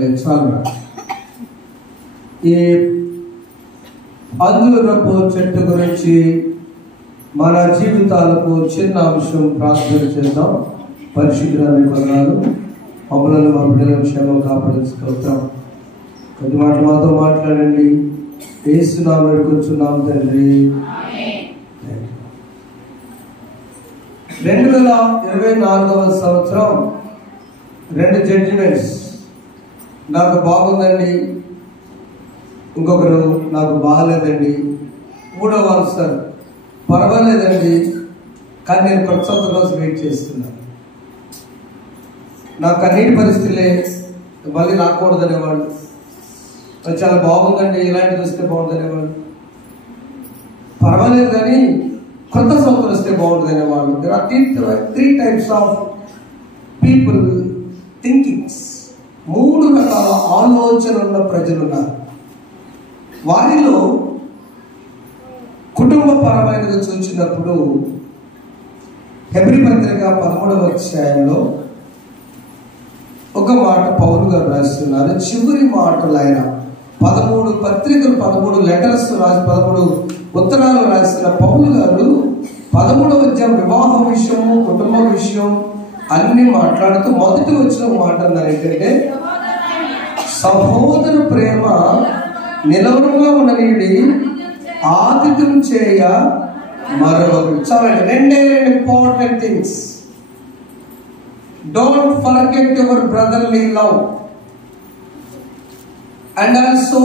లేదు చాలు. ఈ అంజూరపు చెట్టు గురించి మన జీవితాలకు చిన్న అంశం ప్రార్థన చేద్దాం. పరిశుద్ధాన్ని కొన్నాను మమ్మల్ని మా బిడ్డల క్షేమం కాపాడే స్తోత్రం. కొద్ది మాటలు మాతో మాట్లాడండి. యేసునామమున వేడుకొంచున్నాం తండ్రి. 2024వ సంవత్సరం 2 జడ్జిమెంట్స్. నాకు బాగుందండి, ఇంకొకరు నాకు బాగలేదండి, మూడవ ఆన్సర్ పర్వాలేదండి కానీ నేను ప్రస్తుతం కోసం వెయిట్ చేస్తున్నాను. నాకు అన్నిటి పరిస్థితులే మళ్ళీ రాకూడదు అనేవాళ్ళు. చాలా బాగుందండి, ఇలాంటిది వస్తే బాగుంది అనేవాళ్ళు. పర్వాలేదు కానీ కొత్త సంవత్సరం వస్తే బాగుంటుంది అనేవాళ్ళు. There are 3 types of people thinkings. 3 రకాల ఆలోచనలు ఉన్న ప్రజలు ఉన్నారు. వారిలో కుటుంబపరమైనది చూసినప్పుడు హెబ్రీ పత్రిక 13వ అధ్యాయంలో ఒక మాట పౌలు గారు రాస్తున్నారు. చివరి మాటలు ఆయన 13 పత్రికలు, 13 లెటర్స్ రాసి 13 ఉత్తరాలు రాసిన పౌలు గారు 13వ అధ్యాయం వివాహం విషయము, కుటుంబ విషయం అన్ని మాట్లాడుతూ మొదటి వచ్చిన మాట అన్నారు ఏంటంటే, సహోదర ప్రేమ నిలవరంగా ఉండనిది, ఆతిథ్యం చేయ మరొకరు. చాలండి, 2 important things. Don't forget your brotherly love and also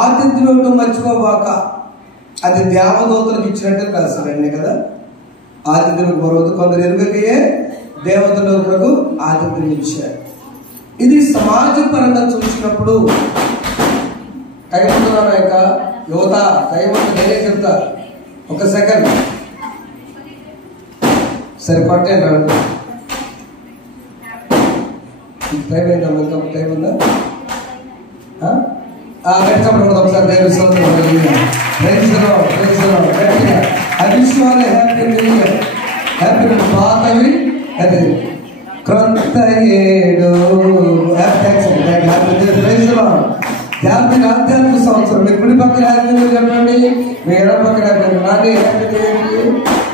ఆతిథ్యం మర్చిపోబాక. అది దేవదూతలకు ఇచ్చినట్టు రాశారండి కదా. ఆతిథ్యులకు మరొకరు కొందరు ఎరుగకయే దేవతలకు ఆతిథ్యం ఇచ్చారు. ఇది సమాజపరంగా చూసినప్పుడు టైం ఉంటున్నాను యొక్క యువత, టైం ఉంటుంది, నేనే చెప్తా. ఒక సెకండ్ సరిపట్టే రండి. టైం ఏంటో ఇంకా టైం ఉందా? ఒకసారి దైవ హ్యాపీ పాతవి అది క్రొత్త ఏడు హ్యాపీ ఆధ్యాత్మిక సంవత్సరం. మీ కుడి పక్కన హ్యాపీ చెప్పండి, మీ ఎడ పక్కన హ్యాపీ నాని హ్యాపీ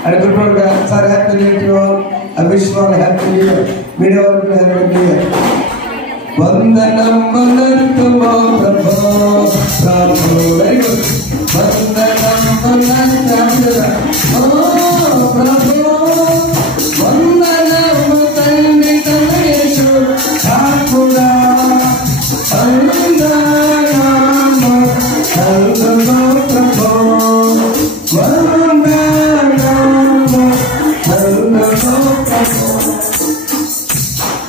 అని గుడ్ సార్ హ్యాపీ అవిశ్వాల హ్యాపీ మీడియా వరకు హ్యాపీ వందనం వదర్తుమో ప్రభో ప్రభో వందనం ప్రభో వందనం తండ్రి తనేషు ఠాకురా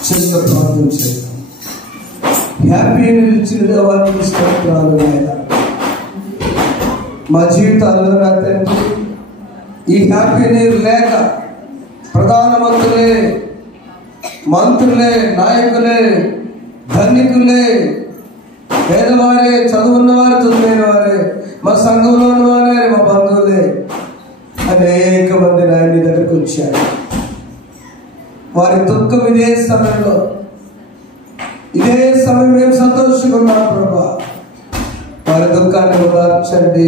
చిన్న ప్రార్థన చేద్దాం. హ్యాపీని ఇచ్చిన దేవానికి స్తోత్రాలు నాయనా. మా జీవితాల్లో నా తండ్రి ఈ హ్యాపీని లేక ప్రధానమంత్రులే, మంత్రులే, నాయకులే, ధనికులే, పేదవారే, చదువున్నవారు, చదువులేని వారే, మా సంఘంలో ఉన్నవారే, మా బంధువులే అనేక మంది నాయన నీ దగ్గరకు వచ్చారు. వారి దుఃఖం ఇదే సమయంలో, ఇదే సమయం మేము సంతోషంగా ఉన్నాం ప్రభా. వారి దుఃఖాన్ని మార్చండి,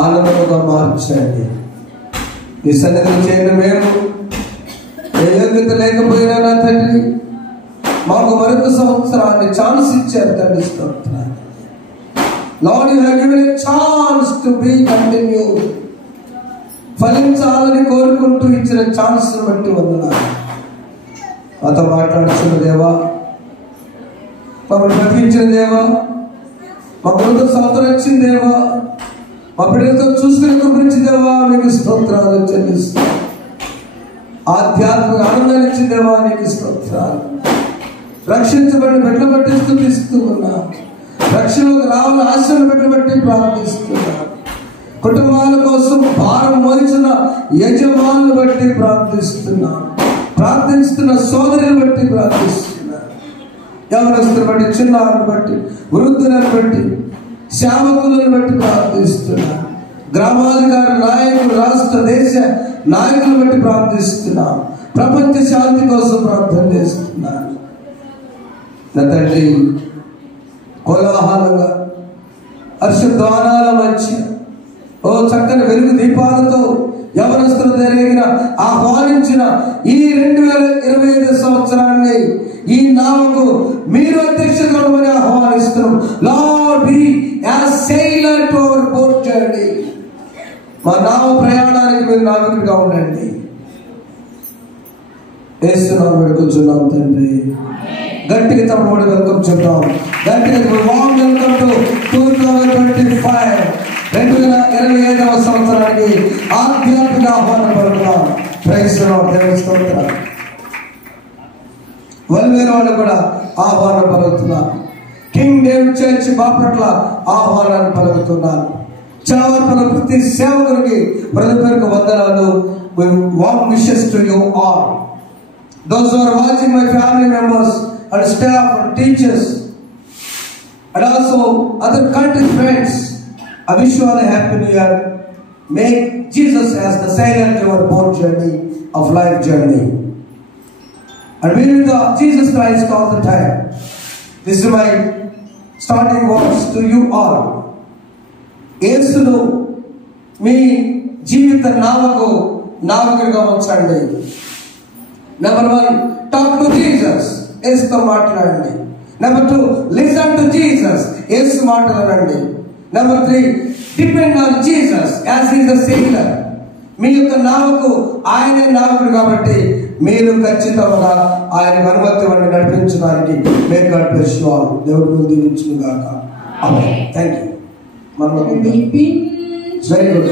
ఆనందంగా మార్చండి. ఈ సన్నిధిని చేయడం మేము ఏ యోగ్యత లేకపోయినా నా తండ్రి మాకు మరొక సంవత్సరాన్ని ఛాన్స్ ఇచ్చారు తండ్రి. స్తోత్రాలు lord, you have given a chance to be continue. ఫలించాలని కోరుకుంటూ ఇచ్చిన ఛాన్స్ బట్టి వందనాలు. మాతో మాట్లాడుతున్న దేవా, మమ్మల్ని బ్రతికించిన దేవా, మా కొడుకు సంవత్సరం ఇచ్చిన దేవా, మా బిడ్డలతో చూసుకుని గురించి దేవా మీకు స్తోత్రాలు చెల్లిస్తాం. ఆధ్యాత్మిక ఆనందాన్ని ఇచ్చిన దేవా నీకు స్తోత్రాలు. రక్షించబడిన బిడ్డలు బట్టి స్తుతిస్తూ ఉన్నా, రక్షణకు రావాలని ఆశను బిడ్డలు బట్టి ప్రార్థిస్తున్నా, కుటుంబాల కోసం భారం మోచిన యజమానులు బట్టి ప్రార్థిస్తున్నా, ప్రార్థిస్తున్న సోదరులను బట్టి ప్రార్థిస్తున్నా, యవనస్తులను బట్టి, చిన్నారులను బట్టి, వృద్ధులను బట్టి, సేవకులను బట్టి ప్రార్థిస్తున్నా, గ్రామాధికారులు, నాయకులు, రాష్ట్ర దేశ నాయకులను బట్టి ప్రార్థిస్తున్నా, ప్రపంచ శాంతి కోసం ప్రార్థన చేస్తున్నా. నా తండ్రి కోలాహలంగా హర్షధ్వానాల మధ్య ఓ చక్కని వెలుగు దీపాలతో యవనస్తులు జరిగిన ఆహ్వానించిన ఈ 2025 సంవత్సరాన్ని ఈ నామకు మీరు అధ్యక్షతమని ఆహ్వానిస్తున్నాం. Lord be as sailor to our boat journey. మా నామ ప్రయాణానికి మీరు నావికుడిగా ఉండండి. యేసునామములో వేడుకుంటున్నాం తండ్రి. గట్టిగా తమ్ముడు వెల్కమ్ చెప్తాం. గట్టిగా వామ్ వెల్కమ్ టు 2025 2025వ సంవత్సరానికి ఆధ్యాత్మిక ఆహ్వానం పలుకుతాం. Praise the lord. దేవుని స్తోత్రం. వల్వేరు వాళ్ళు కూడా ఆహ్వానం పలుకుతున్నారు. కింగ్ డేవిడ్ చర్చ్ బాపట్ల ఆహ్వానాన్ని పలుకుతున్నారు. చావర్పల ప్రతి సేవకునికి ప్రతి పేరుకు వందనాలు. Warm wishes to you all. Those who are watching, my family members and staff and teachers and also other country friends, I wish you all a happy new year. Make Jesus as the sailor to your boat journey of life journey. And be with Jesus Christ all the time. This is my starting words to you all. యేసును మీ జీవిత నావకుడిగా ఉంచండి. Number 1, talk to Jesus. యేసుతో మాట్లాడండి. Number 2, listen to Jesus. యేసు మాట్లాడండి. Number 3, depend on Jesus as he is a sailor. మీ యొక్క నావకు ఆయనే నావకుడు కాబట్టి మీరు ఖచ్చితంగా ఆయనకు అనుమతి ఇవ్వండి నడిపించడానికి. May God bless you all. దేవుడు దీవించును గాక. ఆమేన్. Thank you. Very good.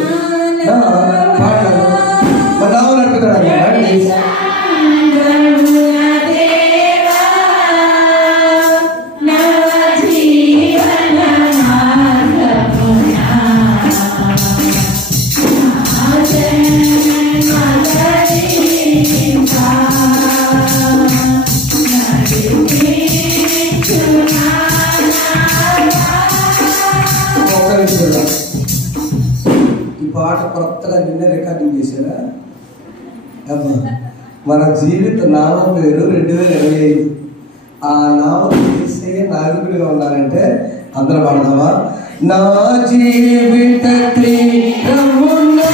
మా నావ నడుపుతాడండి. ఈ పాట కొత్తగా నిన్న రికార్డింగ్ చేశారా? మన జీవిత నామం పేరు 2025. ఆ నామం తీసే నావికుడిగా ఉన్నారంటే అందరం పాడదామా? నా జీవిత తీరమునా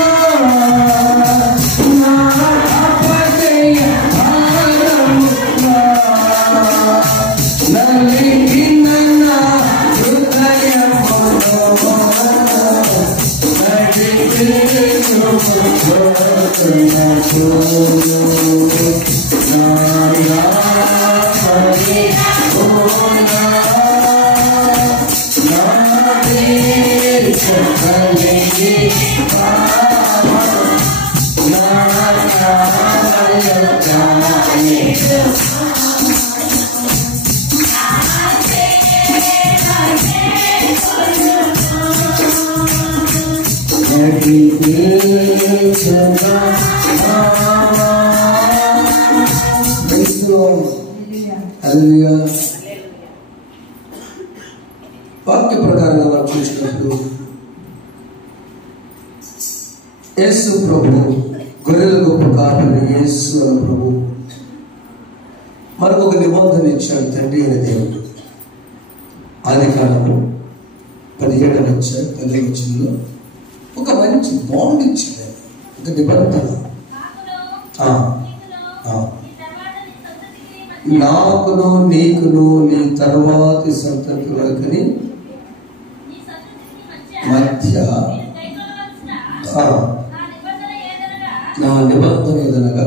వాక్య ప్రకారంగా మనం చూసినప్పుడు యేసు ప్రభు గొర్రెల గొప్ప కాపరి యేసు అన్న ప్రభు మనకు ఒక నిబంధన ఇచ్చాడు. తండ్రి అయిన దేవుడు ఆదికాండము 17వ అధ్యాయం 10వ వచనంలో ఒక మంచి బాండ్ ఇచ్చింది, ఒక నిబంధన. నాకును నీకును నీ తరువాతి సంతతులకి మధ్య నా నిబంధన ఏదనగా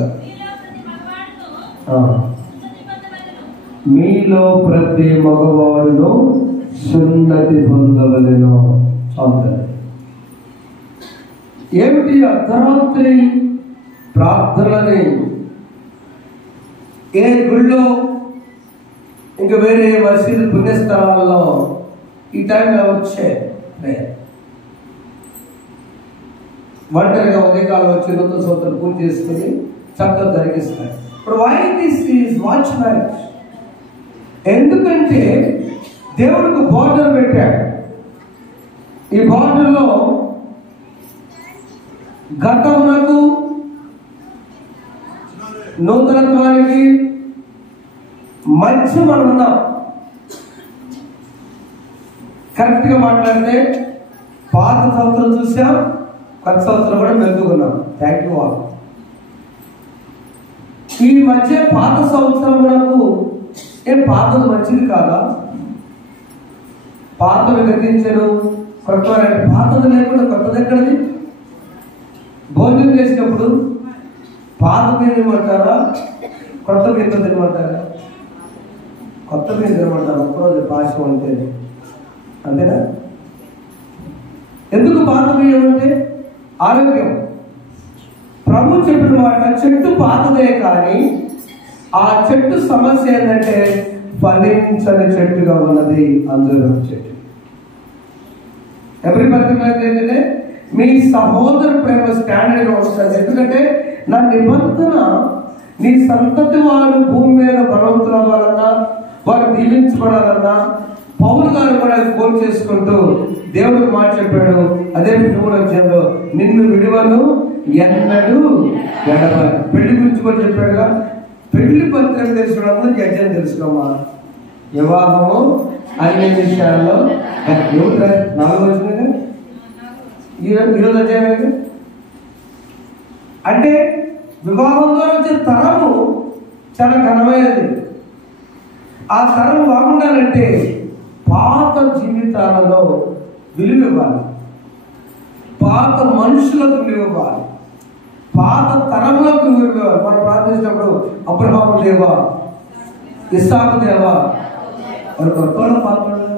మీలో ప్రతి మగవాడును సున్నతి పొందవలెను. ఏమిటి అర్ధరాత్రి ప్రార్థనని ఏ గుళ్ళో ఇంకా వేరే మసీదు పుణ్యస్థలాల్లో ఈ టైంలో వచ్చే ఒంటరిగా ఉదయకాలం వచ్చి నూతన సంవత్సరం పూజ చేసుకుని చక్కగా జరిగిస్తారు. ఇప్పుడు why this is watch night? ఎందుకంటే దేవుడికి బోర్డర్ పెట్టాడు. ఈ బోర్డర్లో గతమునకు నూతనత్వానికి మధ్య మనం ఉన్నాం. కరెక్ట్గా మాట్లాడితే పాత సంవత్సరం చూసాం, కొత్త సంవత్సరం కూడా మెలుగుకున్నాం. Thank you all. ఈ మధ్య పాత సంవత్సరములకు పాతది మంచిది కాదా? పాతవి గతించను, కొత్త పాతది లేకుండా కొత్తది ఎక్కడది? భోజనం చేసినప్పుడు పాత మీద తినమంటారా, కొత్త మీద తినమంటారా? కొత్త మీద తినమంటారు. ఒక్కరోజు పాశం అంటే అంతేనా? ఎందుకు పాత బియ్యం అంటే ఆరోగ్యం. ప్రభు చెప్పిన మాట, చెట్టు పాతదే కానీ ఆ చెట్టు సమస్య ఏంటంటే ఫలించని చెట్టుగా ఉన్నది అందులో చెట్టు. ఎవరి పత్రిక ఏంటంటే మీ సహోదర ప్రేమ స్టాండర్డ్గా వస్తుంది. ఎందుకంటే నా నిబంధన నీ సంతతి వారు భూమి మీద బలవంతులు అవ్వాలన్నా, వారు దీవించబడాలన్నా పౌలు గారు కూడా ఫోన్ చేసుకుంటూ దేవుడికి మాట చెప్పాడు. అదే 3వ అధ్యాయంలో నిన్ను విడువను ఎన్నడూ ఎడబాయి. పెళ్లి గురించి కూడా చెప్పాడుగా. పెళ్లి పత్రిక తెలుసుకోవడం యజ్ఞం తెలుసుకోమా. వివాహము అన్ని విషయాల్లో 4 వచ్చినాయి. ఈరోజు అధ్యాయం అంటే వివాహంలో వచ్చే తరము చాలా ఘనమైనది. ఆ తరం బాగుండాలంటే పాత జీవితాలలో విలువ ఇవ్వాలి, పాత మనుషులకు విలువ ఇవ్వాలి, పాత తరములకు విలువ ఇవ్వాలి. మనం ప్రార్థించినప్పుడు అబ్రహాము దేవా, ఇస్సాకు దేవా, వారు కొత్త పాల్గొనలేదు.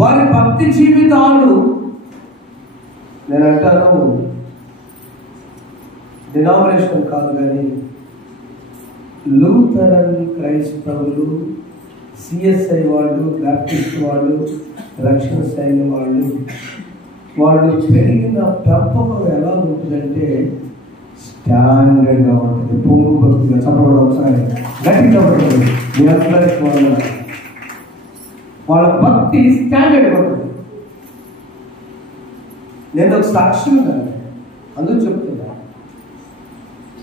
వారి భక్తి జీవితాలు నేను అంటాను డినామినేషన్ కాదు కానీ లూథరన్ క్రైస్తవులు, సిఎస్ఐ వాళ్ళు, బ్యాప్టిస్ట్ వాళ్ళు, రక్షణ సైన్యం వాళ్ళు పెరిగిన పెంపకం ఎలా ఉంటుందంటే స్టాండర్డ్గా ఉంటుంది. పొంగు భక్తిగా చెప్పడం ఒకసారి గట్టిగా ఉంటుంది. మీ అందరికి వాళ్ళ భక్తి స్టాండర్డ్గా ఉంటుంది. నేను ఒక సాక్ష్యం అందుకు చెప్తున్నా.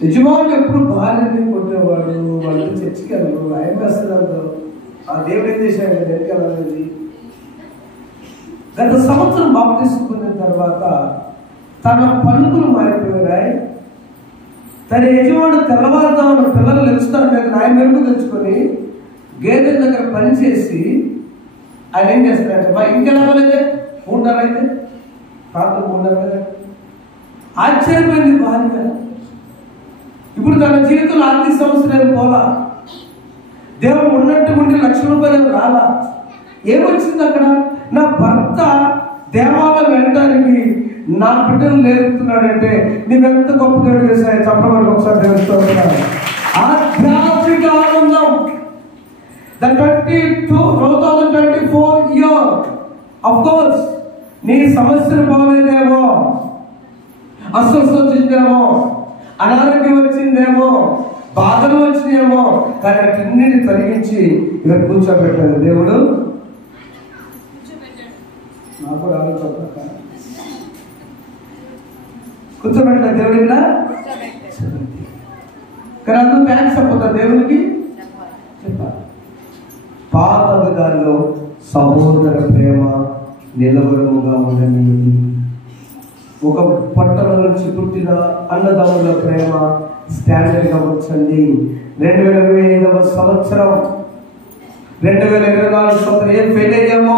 యజమానులు ఎప్పుడు భార్యని కొట్టేవాడు, వాళ్ళు చర్చికి వెళ్ళరు, ఆయన వేస్తున్నారు. ఆ దేవుడు ఏం చేశాడు వెనకాలనేది. గత సంవత్సరం బాప్టిజం పొందిన తర్వాత తన పలుకులు మారిపోయినాయి. తన యజమానుడు తెల్లవారుతామని పిల్లలు తెలుస్తారు మీద ఆయన మెరుగు తెచ్చుకొని గేదెల దగ్గర పనిచేసి ఆయన ఏం చేస్తారంటే మా ఇంకెళ్ళలేదే 3 నెలలు అయితే ప్రాంతం 3 నెలలు కదా. ఆశ్చర్యపోయింది భార్య. ఇప్పుడు తన జీవితంలో ఆర్థిక సమస్యలు పోలా, దేవుడు ఉన్నట్టు ఉండి ₹1,00,000 రాలా. ఏమొచ్చింది అక్కడ? నా భర్త దేవాలయం వెళ్ళడానికి నా బిడ్డలు నేర్పుతున్నాడంటే నువ్వెంత గొప్ప దేవుడు చేశాయి. చెప్పడం ఒకసారి తెలుస్తున్నాను. ఆధ్యాత్మిక ఆనందం. The 2024 year, of course, నీ సమస్యలు పోలేదేమో, అస్వస్థత వచ్చిందేమో, అనారోగ్యం వచ్చిందేమో, బాధలు వచ్చినాయేమో, కానీ అన్నిటిని తొలగించి ఇక్కడ కూర్చోబెట్టాడు దేవుడు. నాకు ఆలోచన కూర్చోబెట్టాడు దేవుడు ఇలా. కానీ అందరూ థ్యాంక్స్ చెప్పతారు దేవుడికి. చెప్పాలి పాత విధాల్లో సహోదర ప్రేమ నిలవరముగా ఉండని, ఒక పట్టణం నుంచి పుట్టిన అన్నదమ్ముల ప్రేమ స్టాండర్డ్గా వచ్చండి. 2025వ సంవత్సరం 2024 సంవత్సరం ఏం ఫెయిల్ అయ్యామో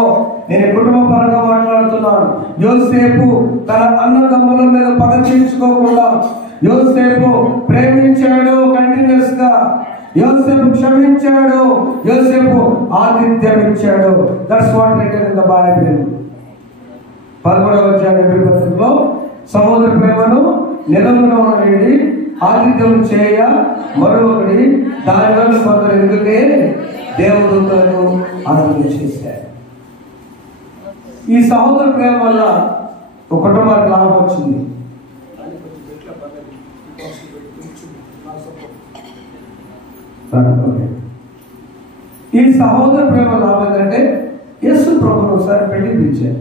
నేను కుటుంబ పరంగా మాట్లాడుతున్నాను. యోసేపు తన అన్నదమ్ముల మీద పగ తీర్చుకోకుండా యోసేపు ప్రేమించాడు కంటిన్యూస్ గా. యోసేపు క్షమించాడు, యోసేపు ఆతిథ్యం ఇచ్చాడు. That's what written in the Bible. 11వ అధ్యాయంలో సహోదర ప్రేమను నిలవనడి ఆతిథ్యం చేయ మరొకటి దానివల్ల కొందరు ఎందుకే దేవదూతలను ఆరాధన చేశారు. ఈ సహోదర ప్రేమ వల్ల ఒక కుటుంబానికి లాభం వచ్చింది. ఈ సహోదర ప్రేమ లాభం ఏంటంటే యేసు ప్రభువును ఒకసారి పెళ్లి పిలిచారు.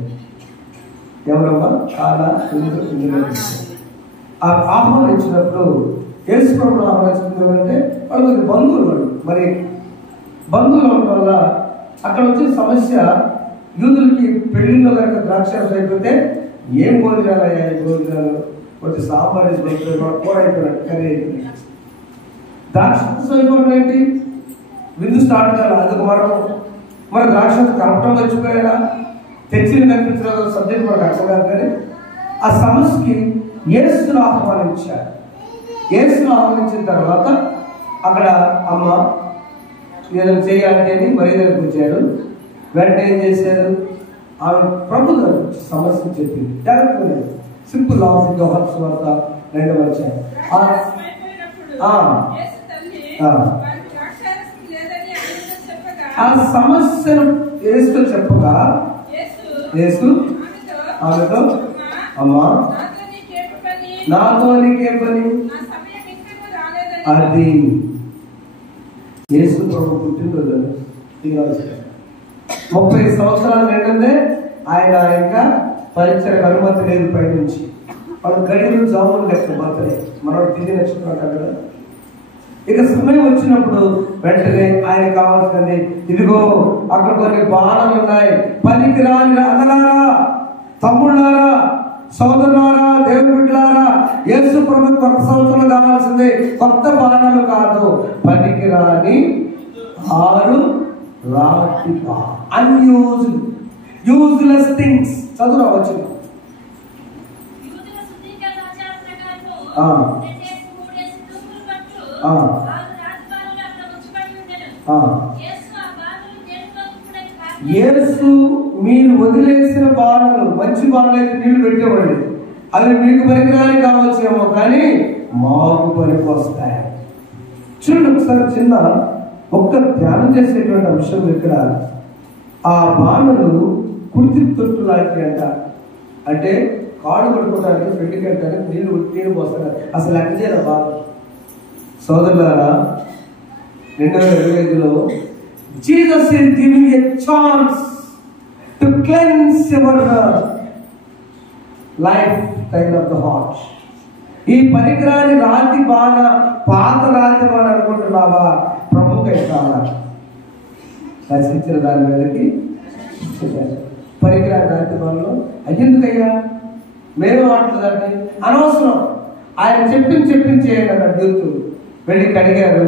ఎవరమ్మా కాదా ఆహ్వానించినప్పుడు యేసు ప్రభువును ఆహ్వానించింది అంటే వాళ్ళు బంధువులు. వాళ్ళు మరి బంధువులు అవడం వల్ల అక్కడ వచ్చే సమస్య, యూదులకి పెళ్లిలో కనుక ద్రాక్షారసం అయిపోతే ఏం భోజనాలు అయ్యా, ఈ భోజనాలు కొంచెం సాంబార్ కూర అయిపోయినట్టు, కర్రీ అయిపోయినట్టు. ద్రాక్షారసం అయిపోవడం ఏంటి? విందు స్టార్ట్ కాదు, అదొక మరణం. మరి ద్రాక్షారసం కలపడం మర్చిపోయారా? తెచ్చిన కనిపించిన సబ్జెక్ట్ మనకు అర్థం కాదు. కానీ ఆ సమస్యకి యేసును ఆహ్వానించారు. యేసును ఆహ్వానించిన తర్వాత అక్కడ అమ్మ ఏదైనా చేయాలంటే అని మరి దగ్గరకు వచ్చారు. వెంటనే ఏం చేశారు? ఆమె ప్రభు సమస్య చెప్పింది. జాగ్రత్తగా సింపుల్ ఆఫ్ యోహాను సువార్త 2వ అధ్యాయం. ఆ సమస్యను యేసుతో చెప్పగా యేసు ఆమెతో, అమ్మా నాతో నీకేం పని? అది యేసు ప్రభు పుట్టినరోజు 30 సంవత్సరాలు నిండిందే ఆయన ఇంకా పరిచయకు అనుమతి లేదు పైనుంచి. వాళ్ళు గడియలు జాములు లెక్క బర్త్డే, మనం తిరిగి నక్షత్రం కదా. ఇక సమయం వచ్చినప్పుడు వెంటనే ఆయన కావాల్సింది, ఇదిగో అక్కడ కొన్ని బాణాలు ఉన్నాయి, పనికిరాని అన్నలారా, తమ్ముళ్ళారా, సోదరులారా, దేవుని బిడ్డలారా, యేసు ప్రభు కొత్త సంవత్సరం కావాల్సింది కొత్త బాణాలు కాదు, పనికిరాని 6 రాతి యూజ్లెస్ థింగ్స్. చదువురావచ్చు. యేసు మీరు వదిలేసిన బాణలు, మంచి బాణలు అయితే నీళ్లు పెట్టేవాళ్ళు, అవి మీకు పనికిరాని కావచ్చేమో కానీ మాకు పనికి వస్తాయి. చూడండి ఒకసారి చిన్న ఒక్క ధ్యానం చేసేటువంటి అంశం ఇక్కడ. ఆ బాణలు కుర్తి తొట్టు లాంటివి అంట. అంటే కాళ్ళు పడుకోవడానికి, ఫ్రెండ్కి అంటానికి నీళ్ళు పోస్తారు. అసలు లెక్క చేయాలి బాణలు. సోదరులారా, 2025లో Jesus is giving a chance to cleanse your lifestyle of the heart. ఈ పనికిరాని రాతి బాణ, పాత రాతి బాణ అనుకుంటున్నావా? ప్రభువుకి కావాలి. దర్శించిన దాని మీదకి పనికిరాని రాతి బాణలో అయ్యేందుకయ్యా మేము మాట్లాడదండి అనవసరం. ఆయన చెప్పించేయండి అన్నాడు. యూత్ వెళ్ళి కడిగారు,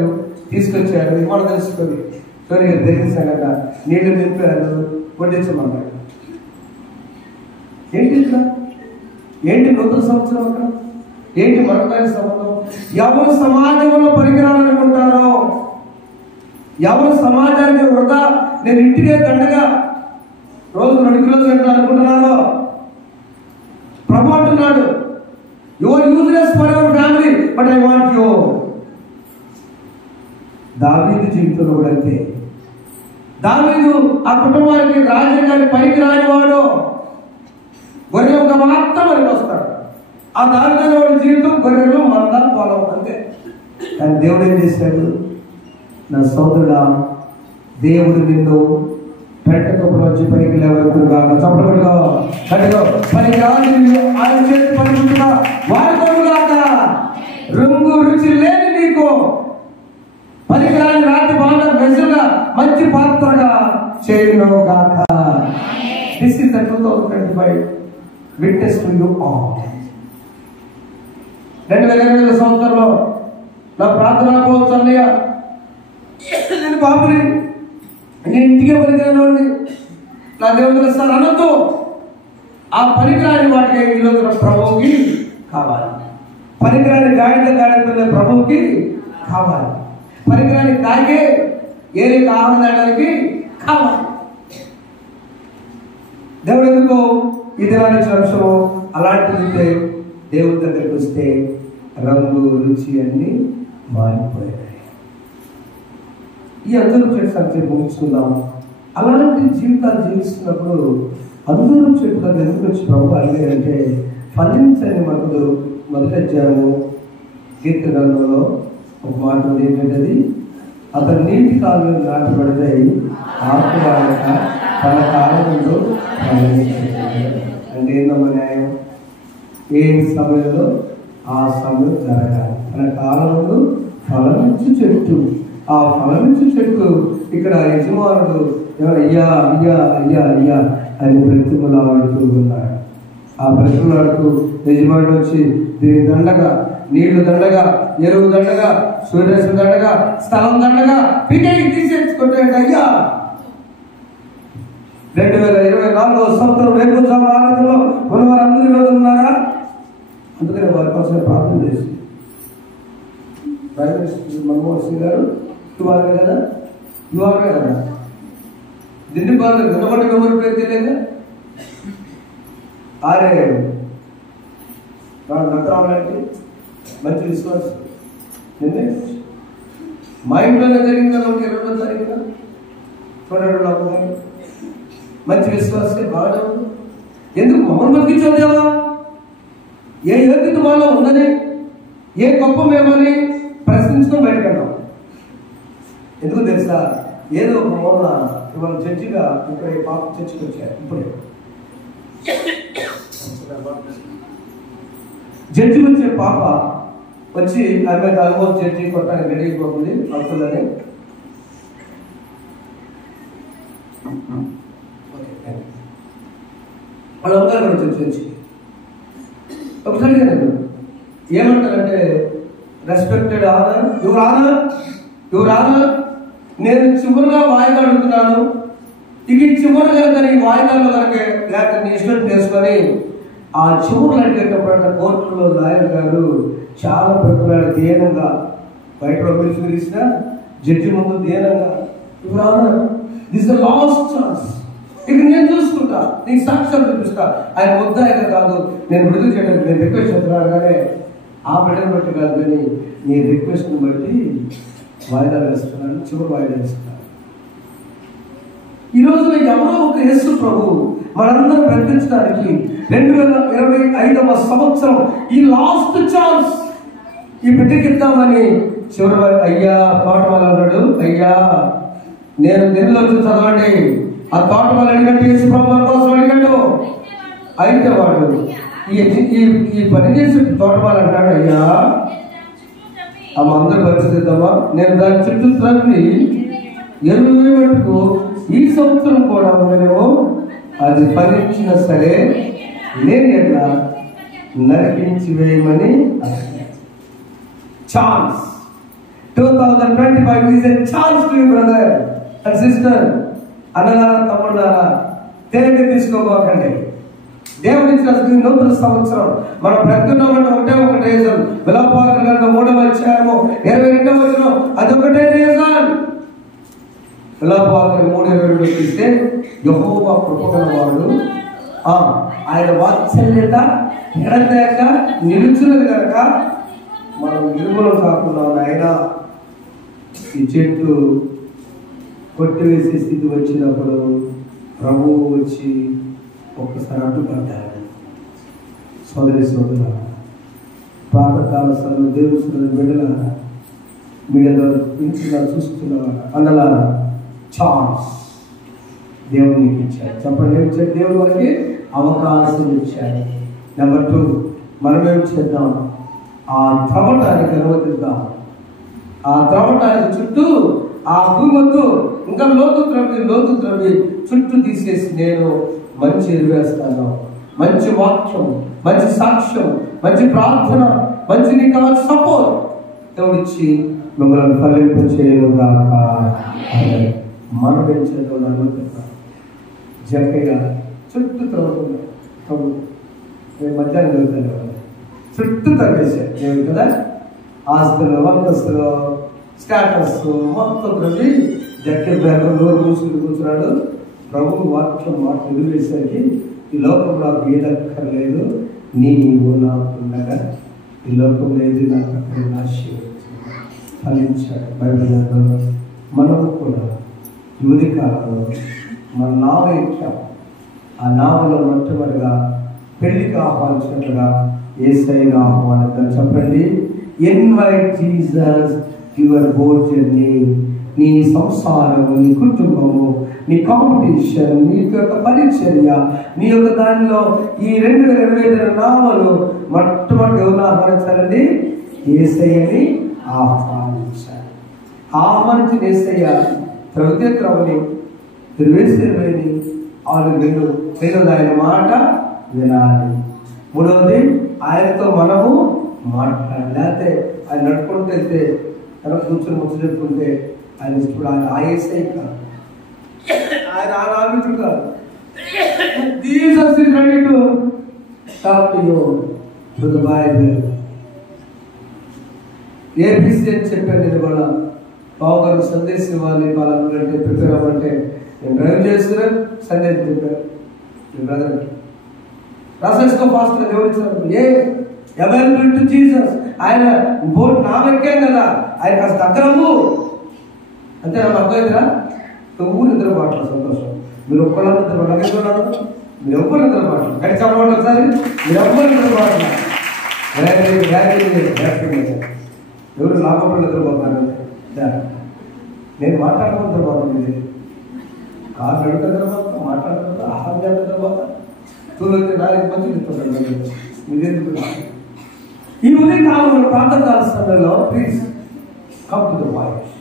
తీసుకొచ్చారు. మనం తెలుసుకొని సోనిగా తెలిసాక నీళ్లు నింపారు, వడ్డించమన్నాడు. ఏంటి ఇక్కడ? ఏంటి నూతన సంవత్సరం? అక్కడ ఏంటి మరొక సంబంధం? ఎవరు సమాజంలో పనికిరాలనుకుంటారో, ఎవరు సమాజానికి వృధా, నేను ఇంటికే దండగా రోజు 2 కిలోలు తింటా అనుకుంటున్నారో, ప్రభు అంటున్నాడు, your useless for your family but I want you. దావీదు జీవితంలో కూడా అంతే. దావీదు ఆ కుటుంబానికి రాజకీయానికి పనికి రానివాడు, గొర్రె ఒక మాత్రం అని వస్తాడు. ఆ దావీదు వాడి జీవితం గొర్రెలు మంద పొలం అంతే. కానీ దేవుడు ఏం చేశాడు? నా సోదరుడా, దేవుడు నిన్ను పెట్టకపోవడం వచ్చి పనికి లేవనుకుని కాక చప్పడుగా కడిగో పనికి ఆయన చేతి పనిగా వాడుకోడుగాక, రంగు రుచి లేని నీకు పనికిరాని రాతి బాధ మెజుగా మంచి పాత్రగా చేయను గాక. This is the 2025 witness to you all. 2020 సంవత్సరంలో నా ప్రార్థన పోవచ్చు అన్నయ్య, నేను పాపని, నేను ఇంటికే పనికిరాని, నా దేవుడు సార్ అనొద్దు. ఆ పనికిరాని వాటికి ఈరోజు ప్రభువుకి కావాలి. పనికిరాని గాడిద ప్రభువుకి కావాలి. పనికిరాని కాగే ఏరే ఆహారం తాగడానికి కావాలి. దేవుడు ఎందుకు ఈ దినాన్ని అంశం అలాంటిది? దేవుడి దగ్గరికి వస్తే రంగు రుచి అన్ని మారిపోయాయి. ఈ అందరూ చెట్టు ముగించుకుందాం. అలాంటి జీవితాలు జీవిస్తున్నప్పుడు అందరూ చెట్టు ఎందుకు వచ్చి ప్రభు అడిగారంటే, ఫలించని మనకు మొదటి అధ్యాయము కీర్తనలో ఒక మాట ఉంది. ఏంటంటే, అతను నీటి కాలంలో నాటబడతాయి, ఆకువాడక తన కాలంలో అంటే ఏందమ్మా న్యాయం? ఏ సమయంలో ఆ సమయం జరగాలి. తన కాలంలో ఫలమిచ్చు చెట్టు ఆ ఫలమిచ్చు చెట్టు ఇక్కడ యజమానుడు అయ్యా అయ్యా అయ్యా అయ్యా అని బ్రతిమలాడుతూ ఉన్నాడు. ఆ బ్రతిమలాడుతూ యజమానుడు వచ్చి దీని దండగా, నీళ్లు దండగా, ఎరువు దండగా, సూర్యరశ్మి దండగా, స్థలం దండగా పిటేకి తీసేసుకుంటాడు. అయ్యా 2024 సంవత్సరం వేకువజాము ఆరాధనలో ఉన్నవారందరూ ఈరోజు ఉన్నారా? అందుకని వారి కోసం ప్రార్థన చేసి ప్రైమ్ మినిస్టర్ మన్మోహన్ సింగ్ గారు ఇవాళ కదా దిండి బాగా వినబడి ఎవరి పేరు తెలియదు. ఆరే నక్కరావాలంటే మంచి విశ్వాసం మా ఇంట్లోనే జరిగింది కదా. 22వ తారీఖున చూడండి, మంచి విశ్వాసం బాగా ఎందుకు మమ్మల్ని బతికించోదేవా? ఏ యోగ్యత మాలో ఉన్నది, ఏ గొప్ప మేమని ప్రశ్నించుకొని బయటకెళ్ళాం. ఎందుకు తెలుసా? ఏదో ఒక మూలన ఇవాళ జడ్జిగా ఇక్కడ పాప చర్చికి వచ్చారు. ఇప్పుడే జడ్జి వచ్చే పాప వచ్చి ఆమె ఆల్మోస్ట్ జడ్జి కొట్టడానికి రెడీ అయిపోతుంది భక్తులని. వాళ్ళందరూ కూడా చర్చి ఒకసారి ఏమంటారంటే, రెస్పెక్టెడ్ ఆనర్, యువర్ ఆనర్, నేను చివరిగా వాయిదా అడుగుతున్నాను. ఇక చివరిగా కానీ వాయిదాల్లో కనుక లేకపోతే నీ ఇష్టం చేసుకొని ఆ చివరులు అడిగేటప్పుడు కోర్టులో లాయర్ గారు చాలా ప్రతినాడు దీనంగా బయట పిలిచిన జడ్జి ముందు దీనంగా, your honour, this the last chance, ఇక నేను చూసుకుంటా, నీకు సాక్ష్యాలు చూపిస్తా. ఆయన ముద్దాయిగా కాదు, నేను విడుదల చేయడానికి నేను రిక్వెస్ట్ చేస్తున్నాను, కానీ ఆ బిడ్డను బట్టి కాదు, కానీ నీ రిక్వెస్ట్ని బట్టి వాయిదా వేస్తున్నాను, చివరి వాయిదా వేస్తున్నాను. ఈరోజు ఎవరో ఒక యేసు ప్రభు మనందరూ ప్రకటించడానికి 2025వ సంవత్సరం ఈ లాస్ట్ ఛాన్స్ ఈ బిడ్డకి ఇద్దామని చివరి అయ్యా తోటమాల అన్నాడు. అయ్యా నేను దీనిలో చదవండి, ఆ తోటమాల అడిగట్టు యేసు ప్రభు కోసం అడిగాడు. అయితే వాడు ఈ పని చేసి తోటమాల అంటాడు, అయ్యా ఆ మందరు పరిస్థిద్దామా, నేను దాని చుట్టూ త్రవ్వి ఎరువు మటుకు ఈ సంవత్సరం కూడా ఉండనేమో, అది ఫలించినా సరే నేను ఎట్లా నరికించి వేయమని. Chance 2025 is a chance to you brother and sister. అన్నలారా తమ్ముళ్ళారా, తేలిక తీసుకోబోకండి. దేవుడు ఇచ్చిన నూతన సంవత్సరం మనం ప్రకటనమంటే ఒకటే రీజన్. విలాపవాక్య గ్రంథం 3వ అధ్యాయము 22వ వచనం, అదొకటే రీజన్. విలాపవాక్యం 3:22 చూస్తే, యెహోవా కృపగలవాడు, ఆయన వాత్సల్యత ఎడతెగక నిలుచున్నది కనుక మనం నిర్మూలం కాకుండా ఆయన ఈ చెట్టు కొట్టివేసే స్థితి వచ్చినప్పుడు ప్రభువు వచ్చి ఒక్కసారి అడ్డుపడ్డాడు. సోదరుల ప్రాతకాల సమయంలో దేవుడు బిడ్డల మీడియా ద్వారా చూస్తున్నారు అన్నలారా, ఛాన్స్ దేవుడు నీకు ఇచ్చాడు. చెప్పండి, ఏం దేవుడు వారికి అవకాశం ఇచ్చాడు. నెంబర్ 2, మనమేం చేద్దాం? ఆ త్రవ్వటానికి అనుమతిద్దాం. ఆ త్రవ్వటానికి చుట్టూ ఆ భూమత్తు ఇంకా లోతు త్రవ్వి చుట్టూ తీసేసి నేను మంచి ఎరువేస్తాను, మంచి వాక్యం, మంచి సాక్ష్యం, మంచి ప్రార్థన, మంచి నీకు కావాల్సిన సపోర్ట్ దేవుడిచ్చి మిమ్మల్ని ఫలింప చేయనుగాక. మనం ఏం చేద్దాం? అనుమతిద్దాం. జక్కయ్య చుట్టూ త్రవ్వుతున్నాడు. మధ్యాహ్నం జరుగుతాను చుట్టూ తగ్గేసాడు దేవుడు కదా. ఆస్తులు, వంతస్తులు, స్టాటస్ మొత్తం ప్రతి జక్కే బ్యాగ్ నోరు మూసుకుని కూర్చున్నాడు. ప్రభు వాక్యం మాట ఎదురేసరికి ఈ లోకంలో నాకు ఏదక్కర్లేదు, నీవు నాకుండగా ఈ లోకం లేదు నాకు అక్కడ ఫలించాడు. బైబిల్ మనము కూడా యువతి కాలంలో మన నావ ఎక్కాం. ఆ నావలో మొట్టమొదటిగా పెళ్లికి ఆహ్వానించినట్లుగా యేసయ్యను ఆహ్వానిద్దాం. చెప్పండి, invite Jesus your boat journey. నీ సంసారము, నీ కుటుంబము, నీ కాంపిటీషన్, నీ యొక్క పరిచర్య, నీ యొక్క దానిలో ఈ 2025 నావలు మొట్టమొదటి ఎవరిని ఆహ్వానించాలండి? యేసయ్యని ఆహ్వానించాలి. ఆహ్వానించి యేసయ్య త్రవ్వితే త్రవ్వని, తిరివేస్తే వేని, ఆయన ఆయన మాట వినాలి. మూడవది ఆయనతో మనము మాట్లాడాలి. లేకపోతే ఆయన నడుపుకుంటూ వెళ్తే తన కూర్చొని ముచ్చట చెప్పుకుంటే ఆయన ఇష్టపడు. ఆయన యేసయ్య కాదు, ఆయన ఆ నామికుడు కాదు. Jesus is ready to talk to you through the Bible. ABC అని చెప్పాను. నేను కూడా బాబు గారు సందేశం ఇవ్వాలి, వాళ్ళంటే ప్రిపేర్ అవ్వంటే నేను డ్రైవ్ చేస్తున్నా, సందేశం చెప్పాను. మీ బ్రదర్ రాసేసుకో ఫాస్ట్ గా వివరించారు. Available to Jesus. ఆయన బోట్ నామెక్కాం కదా, ఆయన కాస్త దగ్గరము అంతే. నాకు అర్థమైందిరా, నువ్వు నిద్ర మాట్లాడు. సంతోషం. మీరు ఒక్కళ్ళ నిద్ర పడగలుగుతున్నాను, మీరు ఒక్కరు నిద్ర మాట్లాడు. కానీ చెప్పండి ఒకసారి, మీరు ఒక్కరు నిద్ర మాట్లాడు. ఎవరు లాభపడి నిద్రపోతారు? నేను మాట్లాడుకున్న తర్వాత ఇది కాదు నడుక తర్వాత మాట్లాడుతున్నా, ఆహారం చేసిన తర్వాత తూలైతే 4 మంది చెప్తాను. ఈ ఉదయ కాలంలో ప్రాంతకాల సమయంలో please come to the voice.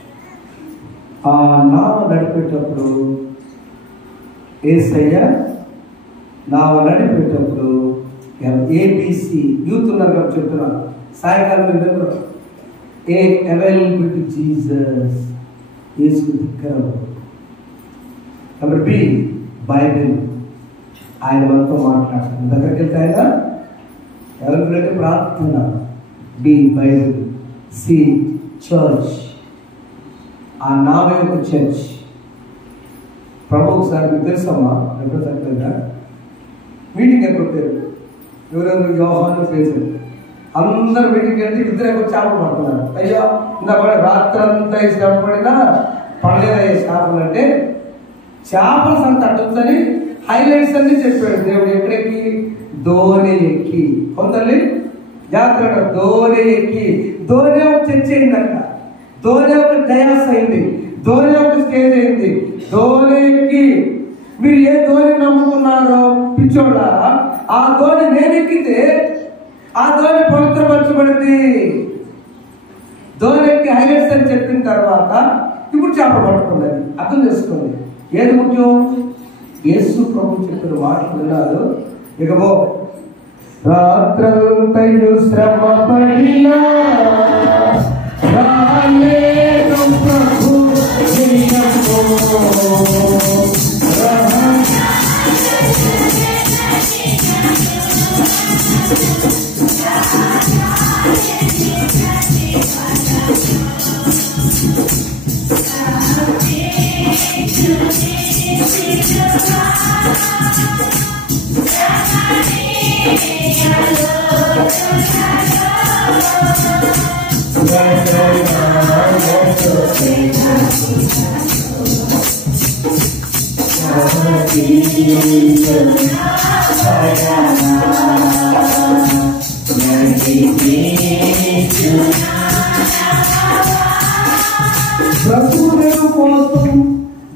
ఆ నావ నడిపేటప్పుడు యేసయ్య నావ నడిపేటప్పుడు ఏబిసి యూత్ ఉన్నారు కాబట్టి చెప్తున్నాను. సాయంకాలం మీరు అవైలబుల్ టు జీసస్, యేసుకు దగ్గర. Number B Bible. ఆయన మనతో మాట్లాడుతుంది. దగ్గరికి వెళ్తే ఆయన అవైలబుల్ అంటే ప్రార్థన. B Bible. C church. ఆ నావే ఒక చర్చ్. ప్రభు ఒకసారి మీకు తెలుసమ్మా, ఎప్పుడో చెప్పలేదా మీటింగ్ ఎక్కడ పేరు ఎవరెవరు యోహాను పేరు అందరు మీటింగ్ వెళ్తే ఇద్దరే చేపలు పడుతున్నారు. అయ్యో ఇందా కూడా రాత్రంతా చేప పడినా పడలేదయ్యే చేపలు అంటే చేపల సంత అట్టుందని హైలైట్స్ అన్ని చెప్పాడు దేవుడు. ఎక్కడెక్కి ధోని ఎక్కి కొందరి జాతర ధోని ఎక్కి ధోని ఒక చర్చ అయిందట, ధోని ఒక డయాస్ అయింది, ధోని ఒక స్టేజ్ అయింది. ధోని ఎక్కి మీరు ఏ ధోని నమ్ముకున్నారో పిచ్చోడా, ఆ ధోని నేను ఎక్కితే ఆ ధోని పవిత్రపరచబడింది. ధోని ఎక్కి హైలైట్స్ అని చెప్పిన తర్వాత ఇప్పుడు చేపలు పట్టుకున్నది. అర్థం చేసుకోండి. ఏది ముఖ్యం? యేసు ప్రభు చెప్పిన మాటలు విన్నారు. ఇకపో రాత్రంతయు శ్రమ పడినా రాలేదు ప్రభు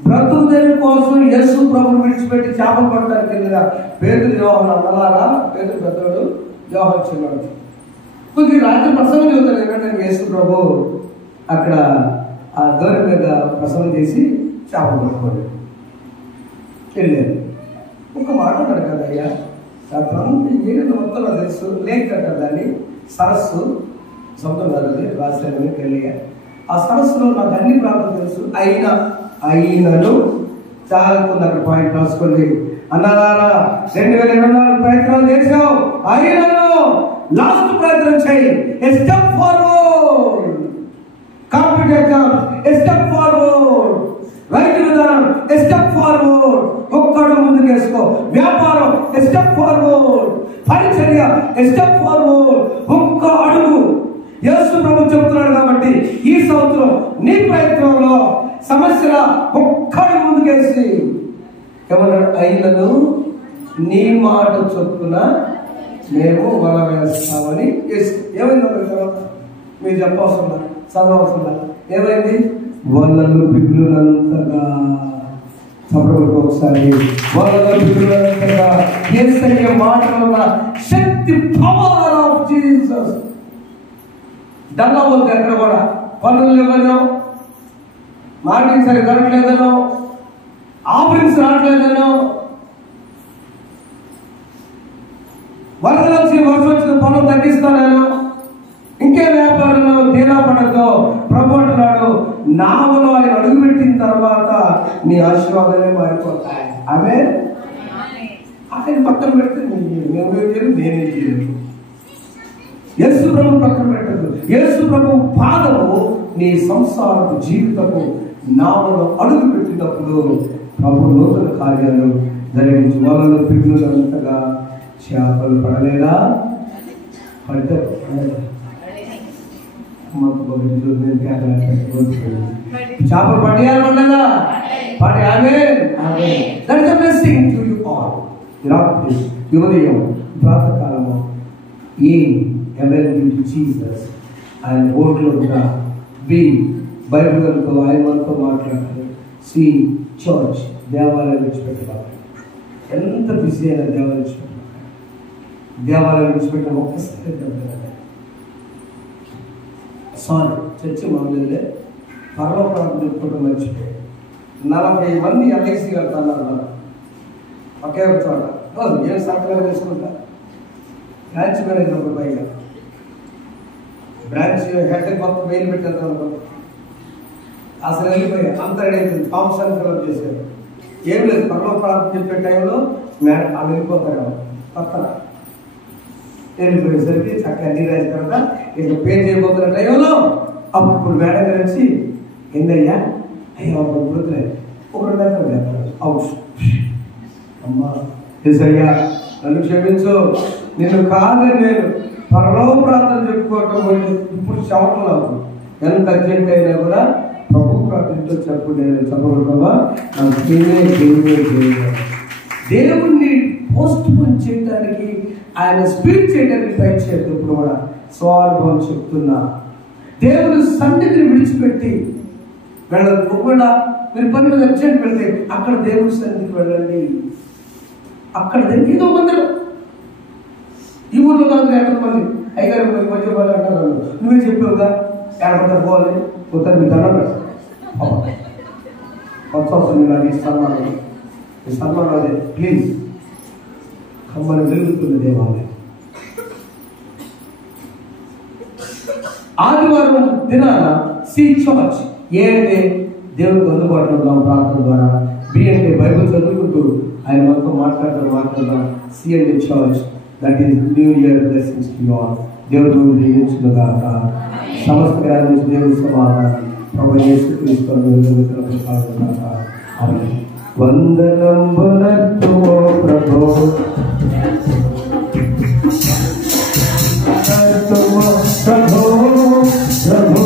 బ్రతుకుదేవి కోసం యేసు ప్రభుని విడిచిపెట్టి చేపలు పట్టడానికి వెళ్ళిన పేతురు యోహాను అన్నలారా, పేతురు పెద్దవాడు, యోహాను చిన్నవాడు. కొద్దిగా రాత్రి ప్రసంగం చెబుతాను ఏంటంటే యేసు ప్రభు అక్కడ ఆ దూరం మీద ప్రసంగం చేసి చేపలు పట్టుకోండి వెళ్ళారు. ఒక మాట అన్నాడు కదా, అయ్యా ఏడు మొత్తం నాకు తెలుసు, లేక్ అంటారు దాన్ని, సరస్సు సొంతం కాదు రాజధాని వెళ్ళిగా. ఆ సరస్సులో నాకు అన్ని ప్రాంతాలు తెలుసు. అయినను చాలా అక్కడ పాయింట్ రాసుకోండి. అన్నారా 2024 ప్రయత్నాలు చేసావు, అయినను లాస్ట్ ప్రయత్నం చేయి. ఏ స్టెప్ ఫార్వర్డ్. కాంపిటేటివ్ ఎగ్జామ్ ఏ స్టెప్ ఫార్వర్డ్. రైతు విధానం ఏ స్టెప్ ఫార్వర్డ్. ఒక్కడు ముందుకు వేసుకో. వ్యాపారం ఏ స్టెప్ ఫార్వర్డ్. పరిచర్య ఏ స్టెప్ ఫార్వర్డ్. ఒక్క అడుగు. యేసు ప్రభు చెబుతున్నాడు కాబట్టి ఈ సంవత్సరం నీ ప్రయత్నంలో సమస్యల ఒక్కడు ముందుకేసి ఏమన్నాడు? అయినను నీ మాట చొప్పున మేము వల వేస్తామని ఏమైంది తర్వాత మీరు చెప్పవసరం చదవవసరం. ఏమైంది? వలలు బిగులునంతగా. చప్పట్లు ఒకసారి. వలలు బిగులునంతగా యేసయ్య మాటల శక్తి, పవర్ ఆఫ్ జీసస్. డల్లవద్దు ఎక్కడ కూడా. పనులు ఇవ్వను, మార్కెట్ సరిగ్గా దొరకలేదనో, ఆఫరింగ్స్ రావట్లేదనో, వర్షం వచ్చిన పనులు తగ్గిస్తానో, ఇంకే వ్యాపారంలో తీరా పడద్దో ప్రభు అంటున్నాడు, నామలో ఆయన అడుగుపెట్టిన తర్వాత నీ ఆశీర్వాదాలే మారిపోతాయి. ఆమె ఆయన పక్కన పెడితే నువ్వేం చేయలేదు, నేనేం చేయలేదు. యేసు ప్రభు పక్కన పెట్టదు. యేసు ప్రభు పాదము నీ సంసారపు జీవితము నామలో అడుగు పెట్టినప్పుడు ప్రభు నూతన కార్యాలు జరిగించు. వాళ్ళలో పిల్లలంతగా చేపలు పడలేదా? పడ్డ చేపలు పడ్డాయా? పడ్డదా? పడే. That is the blessing to you all. ఉదయం ప్రాతకాలము ఏ అవైలబుల్ టు జీసస్ ఆయన ఓట్లో కూడా బి బైబిల్తో ఆయన మనతో మాట్లాడుతుంది. సి చర్చ్ దేవాలయం విడిచిపెట్టబాలి. ఎంత బిజీ అయినా దేవాలయం విడిచిపెట్టాలి. దేవాలయం విడిచిపెట్టిన ఒక్కసారి సారీ చర్చి మామూలులే పర్వప్రాంతం చెప్పుకోవడం మర్చిపోయి 40 మంది ఎల్ఐసి కడతాను ఒకే ఒక చోట. ఏం సంకలనం చేసుకుంటా బ్రాంచ్ మేనేజర్ పైగా బ్రాంచ్ హెడ్ మొత్తం మెయిల్ పెట్టారు అనుకో. అసలు వెళ్ళిపోయా అంత రెడీ అవుతుంది. ఫామ్స్ అని ఫిల్అప్ చేశారు. ఏం లేదు, పర్వప్రాంతం చెప్పే టైంలో మేడం వాళ్ళు వెళ్ళిపోతారు. పక్కన వెళ్ళిపోయేసరికి చక్కగా అన్ని రాసిన తర్వాత ఇక పే చేయబోతున్న టైంలో అప్పుడు మేడం గురించి ఏందయ్యా అయ్యా ఒక గుర్తులేదు ఒక 2 గంటలు చేస్తారు. అవుట్ అమ్మా అయ్యా నన్ను క్షమించు, నిన్ను కాదని నేను పరలోక ప్రార్థన చెప్పుకోవటం ఇప్పుడు చెప్పటం ఎంత అర్జెంట్ అయినా కూడా ప్రభు ప్రార్థనతో చెప్పు. నేను చెప్పగలవా? దేవుణ్ణి పోస్ట్ పోన్ చేయడానికి, ఆయన స్పీడ్ చేయడానికి ట్రై చేసేటప్పుడు కూడా స్వానుభవం చెప్తున్నా. దేవుని సన్నిధిని విడిచిపెట్టి వెళ్ళదు. ఒకవేళ మీరు పని మీద అర్జెంట్ వెళ్తే అక్కడ దేవుని సన్నిధికి వెళ్ళండి. అక్కడ ఏదో మందిరం ఈ ఊర్లో కాదు ఎక్కడ మంది అయ్యారు మధ్య వాళ్ళు అంటారు. నువ్వే చెప్పావుగా ఎక్కడ పోవాలి కొత్త మీ దండం పెడతాను. కొత్త వస్తుంది నాకు ఈ సన్మానం అదే ప్లీజ్ కమ్మని వెలుగుతుంది దేవాలయం. ఆదివారం దినాన సి చర్చ్. ఏ అంటే దేవుడికి అందుబాటులో ఉన్నాం ప్రార్థన ద్వారా. బి అంటే బైబిల్ చదువుకుంటూ ఆయన మొత్తం మాట్లాడదాం. సి అంటే church. That is new year blessings to you all. దేవుడు దీవించుగాక. సమస్త గ్రామం దేవుడి సమాధానం ప్రభు యేసుక్రీస్తు వందనంబునట్టు ప్రభు ప్రభు ప్రభు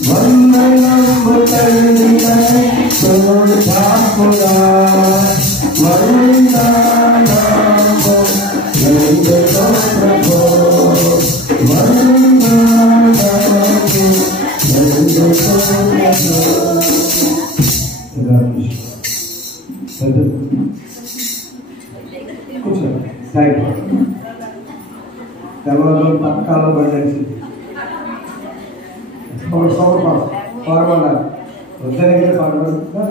వందనంబు ఎవరో పక్కాలో పడేసి వద్దనే పాడబడుతుందా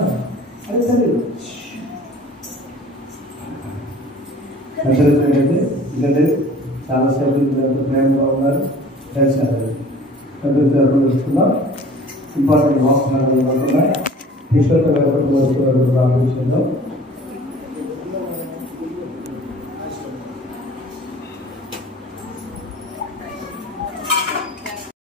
అది తెలియదు. ఎందుకంటే చాలాసేపు ప్రేమగా ఉన్నారు. తెలిసారు ఇంపార్టెంట్ వాహనాలు ఈశ్వర ప్రార్థించడం